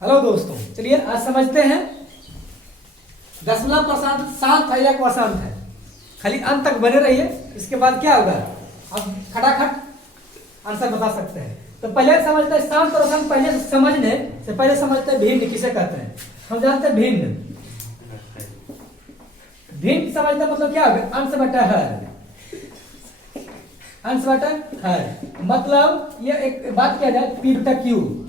Hello दोस्तों, चलिए आज समझते हैं दशमलव प्रशांत शांत है या अशांत है। खाली अंत तक बने रहिए, इसके बाद क्या होगा आप खटाखट आंसर बता सकते हैं। तो पहले समझते हैं शांत और अशांत। पहले समझने से पहले समझते हैं भिन्न किसे कहते हैं। हम जानते हैं भिन्न। भिन्न समझते मतलब क्या होगा, अंश बटा हर। अंश बटा हर मतलब ये एक बात किया जाए पी बटा क्यू,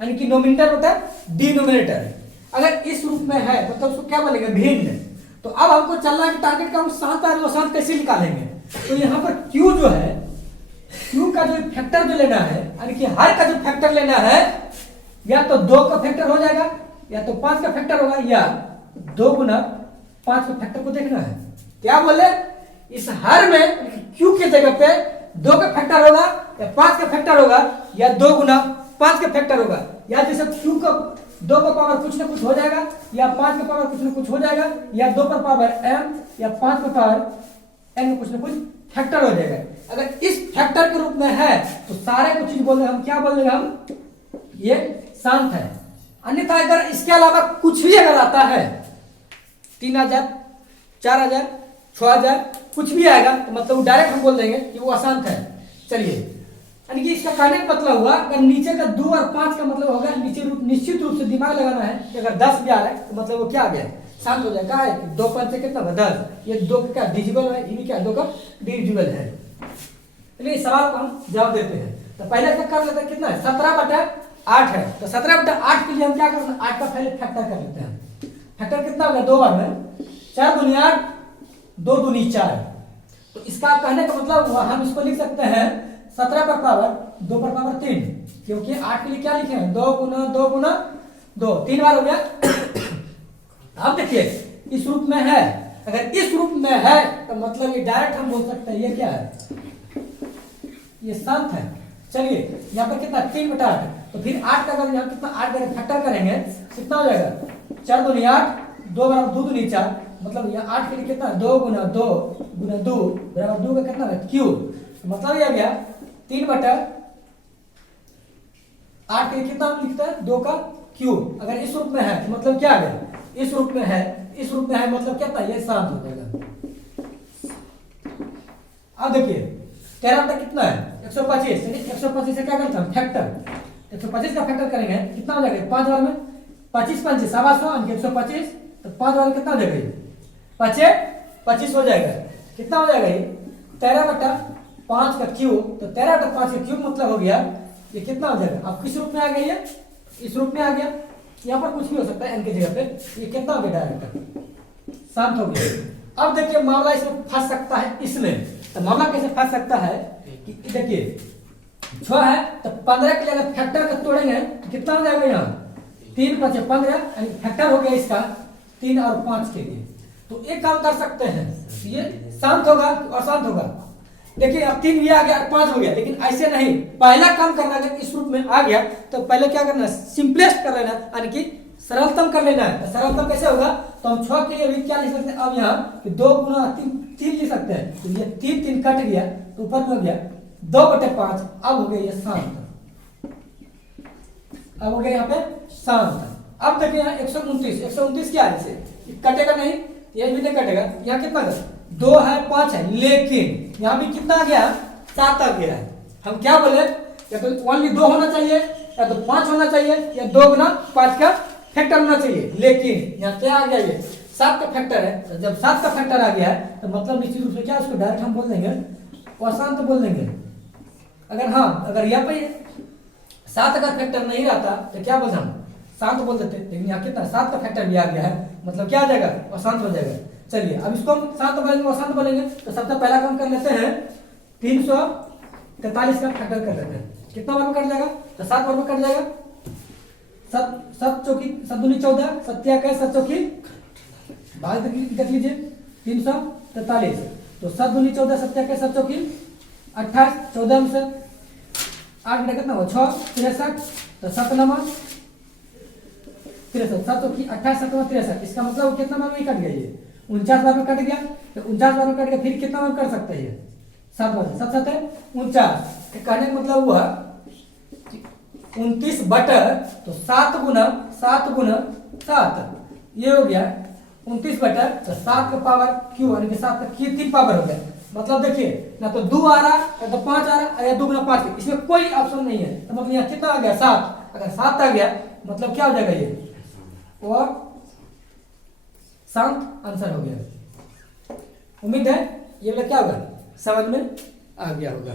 यानी कि नोमिनेटर होता है डिनोमिनेटर। अगर इस रूप में है तो उसको क्या बोलेंगे, भिन्न। तो अब हमको चलना है कि टारगेट का हम शांत और अशांत कैसे निकालेंगे। तो यहाँ पर Q जो है, Q का जो फैक्टर जो लेना है, यानी कि हर का जो फैक्टर लेना है, या तो 2 का फैक्टर हो जाएगा, या तो 5 का फैक्टर होगा, या 2 गुना 5 का फैक्टर को देखना है। क्या बोले, इस हर में Q के जगह पे 2 का फैक्टर होगा, या 5 का फैक्टर होगा, या 2 गुना 5 का फैक्टर होगा। या जैसे Q का 2 का पावर कुछ ना कुछ हो जाएगा, या 5 का पावर कुछ ना कुछ हो जाएगा, या 2 पर पावर m, या 5 का पावर n में कुछ ना कुछ फैक्टर हो जाएगा। अगर इस फैक्टर के रूप में है तो सारे कुछ चीज बोल रहे हम क्या बोल रहे हम, ये शांत है। अन्यथा अगर इसके अलावा कुछ भी अगर आता है, 3000, 4000, 6000 कुछ भी आएगा तो मतलब वो डायरेक्ट हम बोल देंगे कि वो अशांत है। चलिए, यानी कि इसका कहने का मतलब हुआ अगर नीचे का 2 और 5 का मतलब होगा नीचे रूप, निश्चित रूप से दिमाग लगाना है कि अगर 10 भी आ रहा है तो मतलब वो क्या आ गया, शांत हो जाएगा। है 2 5 से कितना होगा 10। ये 2 का डिजिबल है, ये भी क्या 2 का डिजिबल है। चलिए इस सवाल को हम जवाब देते हैं। तो पहले क्या कर लेते हैं, कितना है 17/8 है। तो 17/8 के लिए हम क्या करते हैं, 8 का पहले फैक्टर कर लेते हैं। फैक्टर कितना होगा, 2 बार में 4 दूनी 8, 2 दूनी 4। तो इसका कहने का मतलब हम इसको लिख सकते हैं 17 पर पावर 2 पर पावर 3, क्योंकि 8 के लिए क्या लिखे हैं 2 गुना 2 गुना 2, 3 बार हो गया। अब देखिए इस रूप में है, अगर इस रूप में है तो मतलब ये डायरेक्ट हम बोल सकते हैं ये क्या है, ये शांत है। चलिए यहाँ पर कितना 3/8, तो फिर 8 का अगर यहाँ कितना 8 का फैक्टर करेंगे कितना हो जाएगा, 4 दूनी 8, 2 बराबर 2 दूनी 4, मतलब यहाँ 8 के लिए कितना 2 गुना 2 गुना 2 बराबर 2 का कितना है क्यूब। मतलब ये आ गया 3/8 के लिए कितना लिखता है 2 का क्यूब। अगर इस रूप में है तो मतलब क्या आ गया, इस रूप में है, इस रूप में है मतलब कितना ये शांत हो जाएगा। अब देखिए 13 तक कितना है 125, 125 से क्या करते हैं फैक्टर, 125 का फैक्टर करेंगे कितना हो जाएगा 5 बार में 25 5 700 125, तो 5 बार कितना हो जाएगा, 25 हो जाएगा। कितना हो जाएगा ये 13/5 का क्यूब। तो 13/5 का क्यूब मतलब हो गया ये कितना हो जाएगा, अब किस रूप में आ गया, ये इस रूप में आ गया। यहाँ पर कुछ भी हो सकता है n की जगह पे, ये कितना हो गया डायरेक्ट शांत हो गया। अब देखिए मामला इसमें फंस सकता है, इसमें तो मामला कैसे फंस सकता है कि देखिए 6 है तो 15 के लिए अगर फैक्टर का तोड़ेंगे तो कितना हो जाएगा, यहाँ 3 5 15, यानी फैक्टर हो गया इसका 3 और 5 के लिए। तो एक काम कर सकते हैं, ये शांत होगा अशांत होगा। देखिए अब 3 भी आ गया 5 हो गया, लेकिन ऐसे नहीं, पहला काम करना अगर इस रूप में आ गया तो पहले क्या करना है, सिंपलेस्ट कर लेना, यानी कि सरलतम कर लेना है। सरलतम कैसे होगा, तो हम 6 के लिए भी क्या लिख सकते हैं, अब यहाँ 2 गुना 3 लिख सकते हैं। तो ये 3 कट गया तो ऊपर में हो गया 2/5। अब हो गया ये शांत, अब हो गया यहाँ पे शांत। अब देखिए यहाँ 129 क्या है, इसे कटेगा नहीं, ये भी नहीं कटेगा। यहाँ कितना है 2 है 5 है, लेकिन यहाँ भी कितना आ गया 7 आ गया है। हम क्या बोले, या तो ओनली 2 होना चाहिए, या तो 5 होना चाहिए, या 2 गुना 5 का फैक्टर होना चाहिए। लेकिन यहाँ क्या आ गया, ये 7 का फैक्टर है। तो जब 7 का फैक्टर आ गया है तो मतलब निश्चित रूप से क्या उसको डायरेक्ट हम बोल देंगे अशांत बोल देंगे। अगर हाँ अगर यहाँ पे 7 का फैक्टर नहीं रहता तो क्या बोलते हम शांत बोल देते, लेकिन यहाँ कितना 7 का फैक्टर भी आ गया है, मतलब क्या आ जाएगा अशांत हो जाएगा। चलिए अब इसको हम शांत बोलेंगे अशांत बोलेंगे। तो सबसे पहला काम कर लेते हैं 343 का फैक्टर कर लेते हैं। कितना बार में कट जाएगा, तो 7 बार में कट जाएगा। 7 चौकी 7 दूनी 14, 7 चौकी भाग देख लीजिए 343। तो 7 दूनी 14, 7 चौकी 28, 14 में से 8 घंटा कितना हुआ 6 63, तो 7 नंबर 63, 7 चौकी 28 7 63। इसका मतलब कितना बार में कट गया, ये 49 बार में कट गया। तो 49 बार में कट गया, फिर कितना बार कर सकते हैं 7 बार, 7 7 49। कहने का मतलब हुआ 29 बटर, तो 7 गुना 7 ये हो गया 29 बटर, तो 7 का पावर क्यू, यानी कि 7 का 3 पावर हो गया। मतलब देखिए ना तो 2 आ रहा या तो 5 आ रहा या 2 गुना 5, इसमें कोई ऑप्शन नहीं है। तो मतलब यहाँ कितना आ गया 7, अगर 7 आ गया मतलब क्या हो जाएगा ये, और शांत आंसर हो गया। उम्मीद है ये वाला क्या होगा समझ में आ गया होगा।